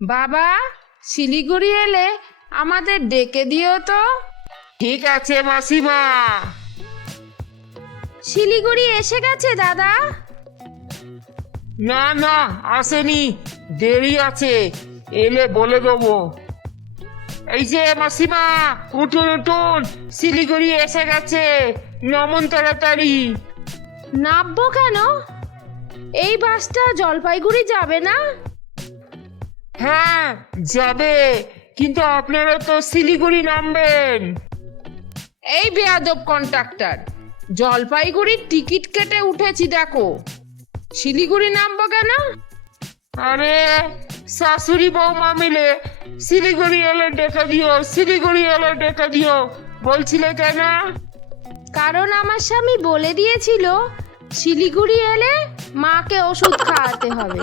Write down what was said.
বাবা, শিলিগুড়ি এলে আমাদের ডেকে দিও তো। ঠিক আছে মাসিমা। শিলিগুড়ি এসে গেছে দাদা? না না, আসেনি, দেরি আছে, এলে বলে দেবো। এই যে মাসিমা, উঠুন উঠুন, শিলিগুড়ি এসে গেছে, নমন তাড়াতাড়ি। নামবো কেন? এই বাসটা জলপাইগুড়ি যাবে না? হ্যাঁ যাবে, কিন্তু আপনারা তো শিলিগুড়ি নামবেন। এই বেয়াদব কন্ট্রাক্টর, জলপাইগুড়ির টিকিট কেটে উঠেছি দেখো, শিলিগুড়ি নামবো কেন? আরে শাশুড়ি বৌমা মিলে শিলিগুড়ি এলে ডেকে দিও, শিলিগুড়ি এলে ডেকে দিও বলছিলে কেন? কারণ আমার স্বামী বলে দিয়েছিল শিলিগুড়ি এলে মাকে ওষুধ খাওয়াতে হবে।